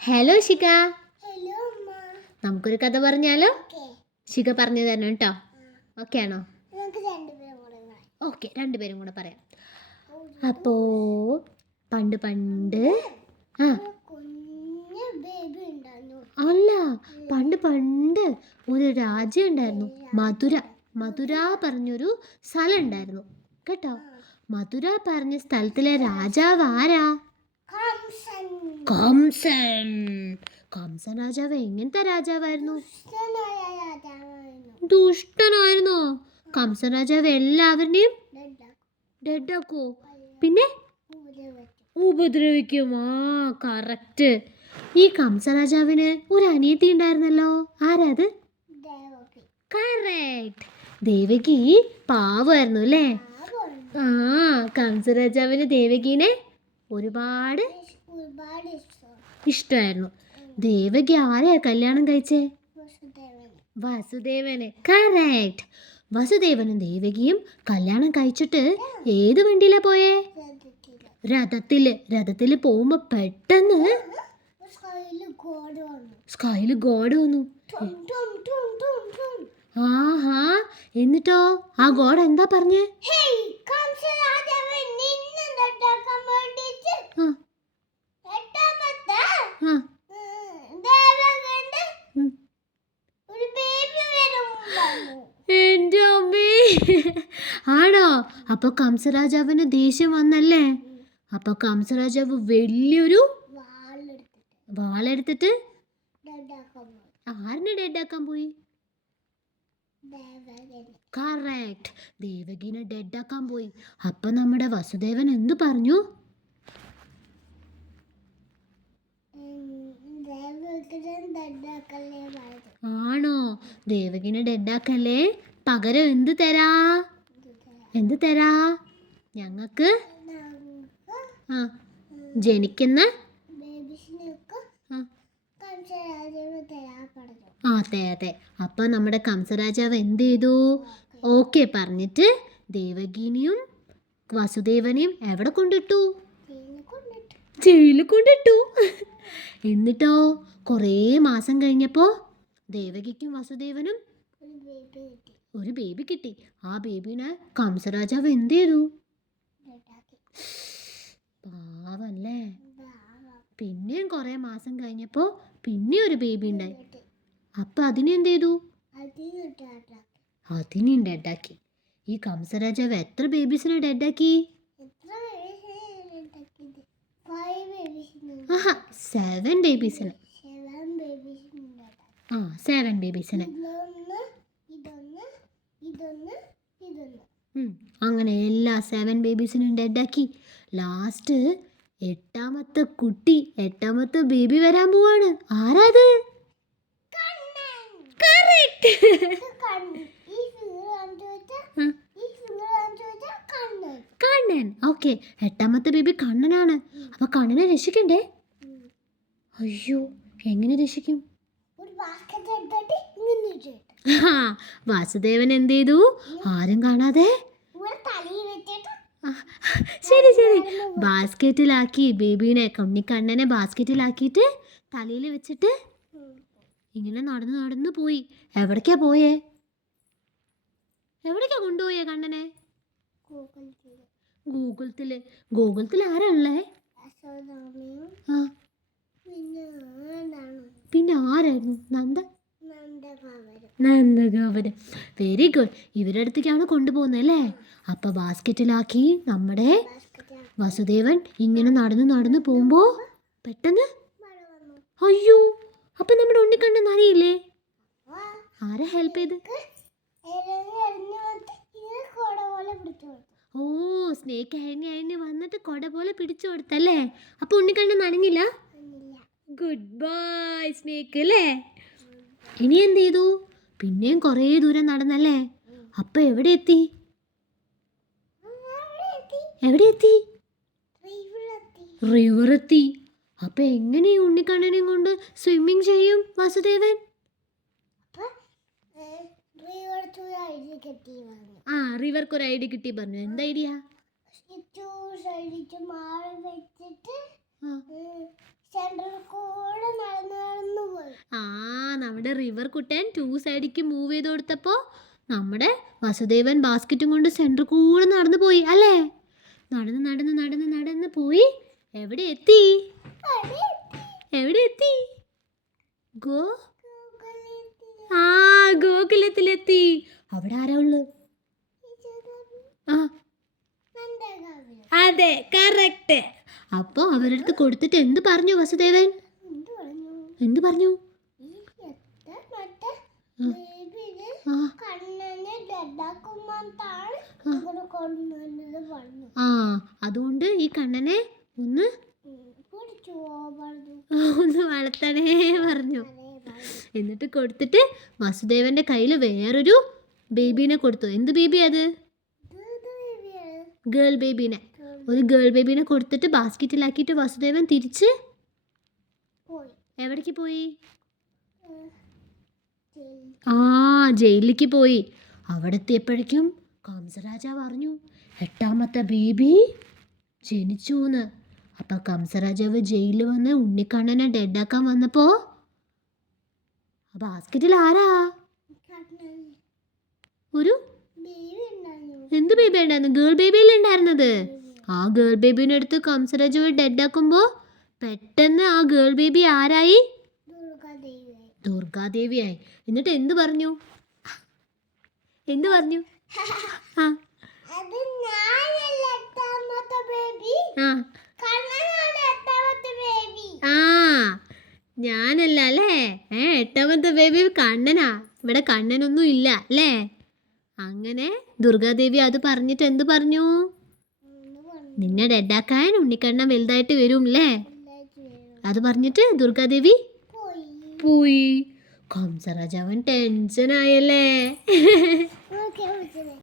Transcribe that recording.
Hello Shikha. നമുക്കൊരു കഥ പറഞ്ഞാലോ? ശിഖ പറഞ്ഞു തരണം കേട്ടോ. ഓക്കെ ആണോ. ഓക്കെ രണ്ടുപേരും കൂടെ പറയാം. അപ്പോ പണ്ട് പണ്ട് ആ. അല്ല പണ്ട് പണ്ട് ഒരു രാജ്യം ഉണ്ടായിരുന്നു. മധുര മധുര പറഞ്ഞൊരു സ്ഥലം ഉണ്ടായിരുന്നു. കേട്ടോ? മധുര പറഞ്ഞ സ്ഥലത്തിലെ രാജാവ് ആരാ? കംസൻ. കംസൻ. രാജാവ് എങ്ങനത്തെ രാജാവായിരുന്നു? ദുഷ്ടനായിരുന്നു? കംസൻ രാജാവ് എല്ലാവരുടെയും ഡെഡാക്കോ. പിന്നെ? ഉപദ്രവിക്കും. ആ കറക്റ്റ് ഈ കംസ രാജാവിന് ഒരു അനിയത്തി ഉണ്ടായിരുന്നല്ലോ. ആരാത് കറക്റ്റ് ദേവകി. പാവമായിരുന്നു അല്ലേ? ആ കംസ ആ കംസരാജാവിന് ദേവകീനെ ഒരുപാട് ഇഷ്ടമായിരുന്നു ദേവകി ആരെയാ കല്യാണം കഴിച്ചേ? വാസുദേവന്. കറക്റ്റ് വസുദേവനും ദേവകിയും കല്യാണം കഴിച്ചിട്ട് ഏത് വണ്ടിയിലാ പോയേ? രഥത്തിൽ. രഥത്തിൽ. പോകുമ്പോ പെട്ടെന്ന് സ്കൈൽ ഗോഡ് വന്നു. സ്കൈയിൽ ഗോഡ് ആഹാ. എന്നിട്ടോ? ആ ഗോഡ് എന്താ പറഞ്ഞേ ഹേയ് കംസരാജാവ് നിന്നെ തൊട്ടാക്കാൻ വേണ്ടിയിട്ട് ആ, എട്ടാമത്തെ ആ, ദേവകന്റെ ഉം. ഒരു ബേബി വരുന്നുണ്ടായിരുന്നു എന്റെ അമ്മേ ആണോ അപ്പൊ കംസരാജാവിന് ദേഷ്യം വന്നല്ലേ? അപ്പൊ കംസരാജാവ് വലിയൊരു വാളെടുത്തിട്ട് ആരിനെ ഡെഡാക്കാൻ പോയി? കറക്റ്റ് ദേവകിനെ ഡെഡാക്കാൻ പോയി. അപ്പൊ നമ്മുടെ വസുദേവൻ എന്ത് പറഞ്ഞു? ആണോ? ദേവകിനെ ഡെഡാക്കല്ലേ? പകരം എന്ത് തരാ? എന്ത് തരാ? ഞങ്ങൾക്ക് നമുക്ക് ആ ജനിക്കുന്ന ആ, അതെ അതെ. അപ്പൊ നമ്മുടെ കംസരാജാവ് എന്ത് ചെയ്തു? ഓക്കെ പറഞ്ഞിട്ട് ദേവകീനിയും വസുദേവനെയും എവിടെ കൊണ്ടിട്ട്? ജയിലിൽ കൊണ്ടിട്ടു. എന്നിട്ടോ? കുറേ മാസം കഴിഞ്ഞപ്പോൾ ദേവകിക്കും വസുദേവനും ഒരു ബേബി കിട്ടി. ആ ബേബിനെ കംസരാജാവ് എന്ത് ചെയ്തു? പാവല്ലേ? പിന്നെയും കുറേ മാസം കഴിഞ്ഞപ്പോൾ പിന്നെ ഒരു ബേബി ഉണ്ടായി. അപ്പൊ അതിനെന്ത് ചെയ്തു? അതിനെയും ഡെഡാക്കി ഈ കംസരാജാവ് എത്ര ബേബീസിനെ ഡെഡാക്കി ആഹാ സെവൻ ബേബീസിനെ ആ സെവൻ ബേബീസിനെ ഇതൊന്ന് ഇതൊന്ന്. ഉം. അങ്ങനെ എല്ലാ സെവൻ ബേബീസിനും ഡെഡാക്കി ലാസ്റ്റ് എട്ടാമത്തെ കുട്ടി എട്ടാമത്തെ ബേബി വരാൻ പോവാണ്. ആരാത്? കണ്ണൻ. ഓക്കെ എട്ടാമത്തെ ബേബി കണ്ണനാണ്. അപ്പൊ കണ്ണനെ രക്ഷിക്കണ്ടേ? അയ്യോ. എങ്ങനെ രക്ഷിക്കും? വാസുദേവൻ എന്ത് ചെയ്തു? ആരും കാണാതെ? ശരി ശരി. ബാസ്ക്കറ്റിലാക്കി ബേബീനെ കണ്ണിക്കണ്ണനെ ബാസ്ക്കറ്റിലാക്കിയിട്ട് തലയിൽ വെച്ചിട്ട് ഇങ്ങനെ നടന്ന് നടന്ന് പോയി. എവിടേക്കാ പോയേ? എവിടേക്കാ കൊണ്ടുപോയേ കണ്ണനെ? ഗൂഗിൾ ഗൂഗിളത്തിൽ ഗൂഗിളത്തിൽ ആരാ ഉള്ളേ? ആ. പിന്നെ ആരായിരുന്നു? നന്ദ? നന്ദഗോപുരം. വെരി ഗുഡ് ഇവരുടെ അടുത്തേക്കാണ് കൊണ്ടുപോകുന്നത് അല്ലേ? അപ്പൊ ബാസ്ക്കറ്റിലാക്കി നമ്മുടെ വസുദേവൻ ഇങ്ങനെ നടന്ന് നടന്ന് പോകുമ്പോ പെട്ടെന്ന് അയ്യോ അപ്പൊ നമ്മുടെ ഉണ്ണിക്കണ്ണൻ അറിയില്ലേ? ആരാ ഹെൽപ്പ് ചെയ്ത്? ഓ സ്നേക്ക് അഴിഞ്ഞ് അഴിഞ്ഞ് വന്നിട്ട് കൊട പോലെ പിടിച്ചു കൊടുത്തല്ലേ? അപ്പൊ ഉണ്ണിക്കണ്ണൻ നനഞ്ഞില്ല? ഗുഡ് ബൈ സ്നേക്ക് അല്ലേ? ഇനി എന്ത് ചെയ്തു? പിന്നെയും കുറേ ദൂരം നടന്നല്ലേ? അപ്പൊ എവിടെ എത്തി? എവിടെ എത്തി? റിവർ എത്തി. അപ്പൊ എങ്ങനെ ഈ ഉണ്ണിക്കണ്ണനെയും കൊണ്ട് സ്വിമ്മിങ് ചെയ്യും വാസുദേവൻ? ആ റിവർക്ക് ഒരു ഐഡിയ കിട്ടി പറഞ്ഞു. എന്താ ഐഡിയ? ആ നമ്മുടെ റിവർ കുട്ടൻ ടൂ സൈഡിക്ക് മൂവ് ചെയ്ത് കൊടുത്തപ്പോ നമ്മുടെ വസുദേവൻ ബാസ്ക്കറ്റും കൊണ്ട് സെന്റർ കൂടെ നടന്നു പോയി അല്ലേ? നടന്ന് നടന്ന് നടന്ന് നടന്ന് പോയി. എവിടെ എത്തി? എവിടെ എത്തി? ഗോ? ആ ഗോകുലത്തിലെത്തി. അവിടെ ആരാ ഉള്ളു? ആ. അതെ കറക്റ്റ് അപ്പോൾ അവരുടെ അടുത്ത് കൊടുത്തിട്ട് എന്ത് പറഞ്ഞു വസുദേവൻ? എന്ത് പറഞ്ഞു? ആ. അതുകൊണ്ട് ഈ കണ്ണനെ ഒന്ന് ഒന്ന് വളർത്തണേ പറഞ്ഞു. എന്നിട്ട് കൊടുത്തിട്ട് വസുദേവന്റെ കയ്യിൽ വേറൊരു ബേബീനെ കൊടുത്തു. എന്ത് ബേബി അത്? ഗേൾ ബേബീനെ. ഒരു ഗേൾ ബേബിനെ കൊടുത്തിട്ട് ബാസ്ക്കറ്റിലാക്കിയിട്ട് വസുദേവൻ തിരിച്ച് പോയി. എവിടേക്ക് പോയി? ആ ജയിലിലേക്ക് പോയി. അവിടെ എത്തിയപ്പോഴേക്കും കംസരാജാവ് അറിഞ്ഞു. എട്ടാമത്തെ ബേബി ജനിച്ചു എന്ന് അപ്പം കംസരാജാവ് ജയിലിൽ വന്ന് ഉണ്ണിക്കണ്ണനെ ഡെഡാക്കാൻ വന്നപ്പോൾ ആ ബാസ്ക്കറ്റിൽ ആരാ ഒരു എന്ത് ബേബി ഉണ്ടായിരുന്നു? ഗേൾ ബേബിയല്ലേ ഉണ്ടായിരുന്നത്? ആ ഗേൾ ബേബീനെ എടുത്ത് ഡെഡ് ഡെഡാക്കുമ്പോൾ പെട്ടെന്ന് ആ ഗേൾ ബേബി ആരായി? ദുർഗാദേവി ദുർഗാദേവിയായി. എന്നിട്ട് എന്ത് പറഞ്ഞു? എന്ത് പറഞ്ഞു? ആ. ഞാനല്ല അല്ലേ? ഏ എട്ടാമത്തെ ബേബി കണ്ണനാ. ഇവിടെ കണ്ണനൊന്നും ഇല്ല അല്ലേ? അങ്ങനെ ദുർഗാദേവി അത് പറഞ്ഞിട്ട് എന്ത് പറഞ്ഞു? നിന്നെ ഡെഡാക്കാൻ ഉണ്ണിക്കണ്ണൻ വലുതായിട്ട് വരും അല്ലേ അത് പറഞ്ഞിട്ട് ദുർഗാദേവി? പോയി. കംസ കംസരാജാവൻ ടെൻഷനായല്ലേ